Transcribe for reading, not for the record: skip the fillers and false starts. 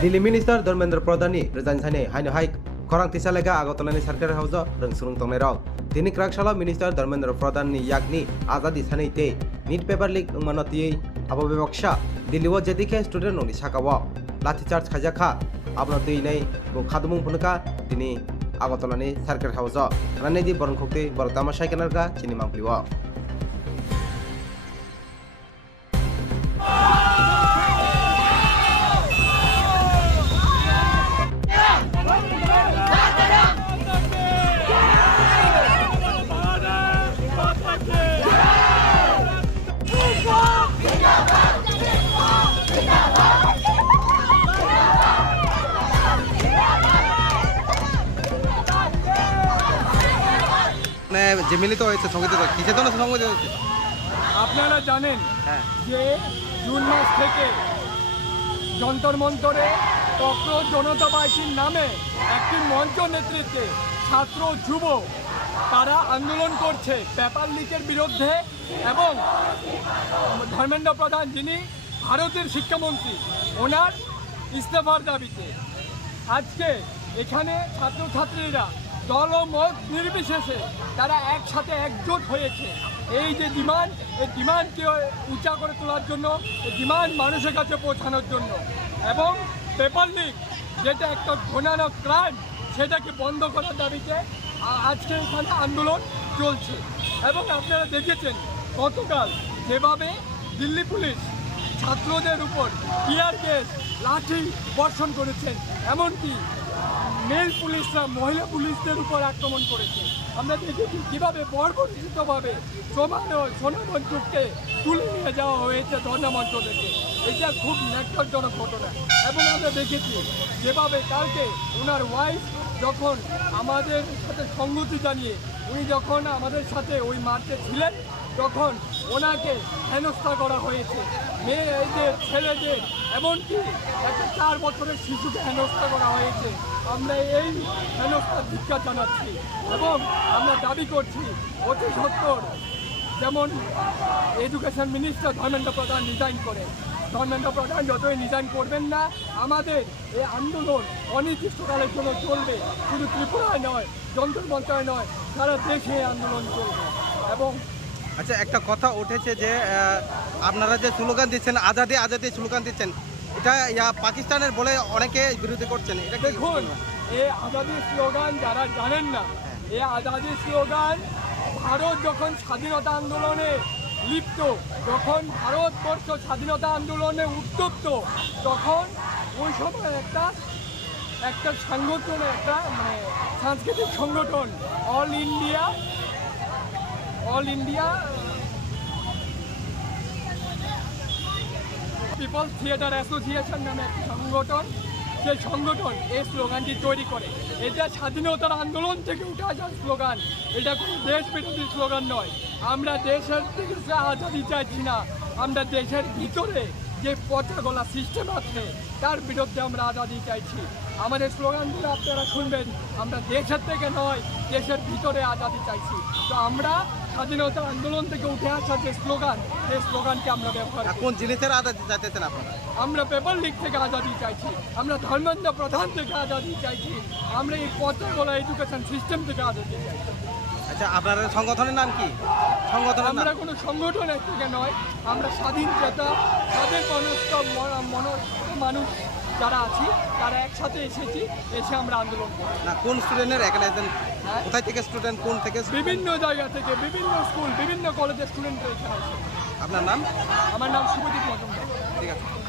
Delhi minister Dharmendra प्रधाननि resign सानै हाइनो hike खरां तिसालेगा आगरतलानि सरकार house रंग सुरुं तंनायराव दिनै क्राकशाला मिनिस्टार धर्मेंद्र प्रधाननि यागनि आजादी सानै ते नीट पेपर लीक मानती अबविवक्षा दिल्ली व जेदिके स्टूडेंट ननि साकाव लाठीचार्ज खाजाखा आबनती नै खादमुं फुनका दिनै आगरतलानि सरकार हाउस रानै दि बरनखोक्ति बरतामा साइकेनारगा चिनि मांप्लिवा যে মিলিত হয়েছে সংগঠিত কিসের জন্য সংগঠিত হয়েছে আপনারা জানেন যে জুন মাস থেকে যন্তর মন্তরে চক্র জনতা পার্টির নামে একটি মঞ্চ নেতৃত্বে ছাত্র যুব তারা আন্দোলন করছে পেপার লিকের বিরুদ্ধে এবং ধর্মেন্দ্র প্রধান যিনি ভারতের শিক্ষামন্ত্রী ওনার ইস্তফার দাবিতে আজকে এখানে ছাত্রছাত্রীরা দল ও মত নির্বিশেষে তারা একসাথে একজোট হয়েছে এই যে ডিমান্ড এই ডিমান্ডকে উঁচা করে তোলার জন্য এই ডিমান্ড মানুষের কাছে পৌঁছানোর জন্য এবং পেপার লিক যেটা একটা ভয়ানক ক্রাইম সেটাকে বন্ধ করার দাবিতে আজকে এখানে আন্দোলন চলছে এবং আপনারা দেখেছেন গতকাল যেভাবে দিল্লি পুলিশ ছাত্রদের উপর টিয়ার গ্যাস লাঠি বর্ষণ করেছেন এমনকি মেল পুলিশরা মহিলা পুলিশদের উপর আক্রমণ করেছে আমরা দেখেছি কীভাবে বর্বরচিতভাবে সোনামঞ্চকে তুলে নিয়ে যাওয়া হয়েছে ধর্ণামঞ্চ থেকে এটা খুব ন্যাক্কারজনক ঘটনা এবং আমরা দেখেছি যেভাবে কালকে ওনার ওয়াইফ যখন আমাদের সাথে সংগতি জানিয়ে উনি যখন আমাদের সাথে ওই মার্চে ছিলেন তখন ওনাকে হেনস্থা করা হয়েছে মেয়েদের ছেলেদের এমনকি একটা 4 বছরের শিশুকে হেনস্থা করা হয়েছে আমরা এই হেনস্থার ধিক্কার জানাচ্ছি এবং আমরা দাবি করছি অতি সত্বর যেমন এডুকেশন মিনিস্টার ধর্মেন্দ্র প্রধান রিজাইন করে ধর্মেন্দ্র প্রধান যতই রিজাইন করবেন না আমাদের এই আন্দোলন অনির্দিষ্টকালের জন্য চলবে শুধু ত্রিপুরায় নয় যন্তর মন্ত্রায় নয় সারা দেশে আন্দোলন চলবে এবং আচ্ছা একটা কথা উঠেছে যে আপনারা যে স্লোগান দিচ্ছেন আজাদি আজাদি স্লোগান দিচ্ছেন এটা পাকিস্তানের বলে অনেকে বিরোধী করছেন এটা দেখুন এই আজাদি স্লোগান যারা জানেন না এই আজাদি স্লোগান ভারত যখন স্বাধীনতা আন্দোলনে লিপ্ত যখন ভারতবর্ষ স্বাধীনতা আন্দোলনে উত্তপ্ত তখন ওই সময় একটা সংগঠন একটা মানে সাংস্কৃতিক সংগঠন all India peoples theatre association নামে একটি সংগঠন সেই সংগঠন এই স্লোগানটি তৈরি করে এটা স্বাধীনতার আন্দোলন থেকে উঠে আসা স্লোগান এটা কোনো দেশ বিরোধী স্লোগান নয় আমরা দেশের থেকে আজাদি চাইছি না আমরা দেশের ভিতরে যে পচা গলা সিস্টেম আছে তার বিরুদ্ধে আমরা আজাদি চাইছি আমাদের স্লোগানগুলো আপনারা শুনবেন আমরা দেশের থেকে নয় দেশের ভিতরে আজাদি চাইছি তো আমরা স্বাধীনতা আন্দোলন থেকে উঠে আসা যে স্লোগান সেই স্লোগানকে আমরা ব্যবহার করি কোন জিনিসের আজাদি চাইতেছেন আপনারা আমরা পেপার লিক থেকে আজাদি চাইছি আমরা ধর্মেন্দ্র প্রধান থেকে আজাদি চাইছি আমরা এই পচা গলা এডুকেশন সিস্টেম থেকে আজাদি চাইছি আচ্ছা আপনার সংগঠনের নাম কি আমরা কোনো সংগঠনের থেকে নয় আমরা স্বাধীন চেতা স্বাধীন মানুষ যারা আছি তারা একসাথে এসেছি এসে আমরা আন্দোলন করি না কোন স্টুডেন্টের এখানে কোথায় থেকে স্টুডেন্ট কোন থেকে বিভিন্ন জায়গা থেকে বিভিন্ন স্কুল বিভিন্ন কলেজের স্টুডেন্টরা এখানে আছে আপনার নাম আমার নাম শুভদীপ মজুমদার ঠিক আছে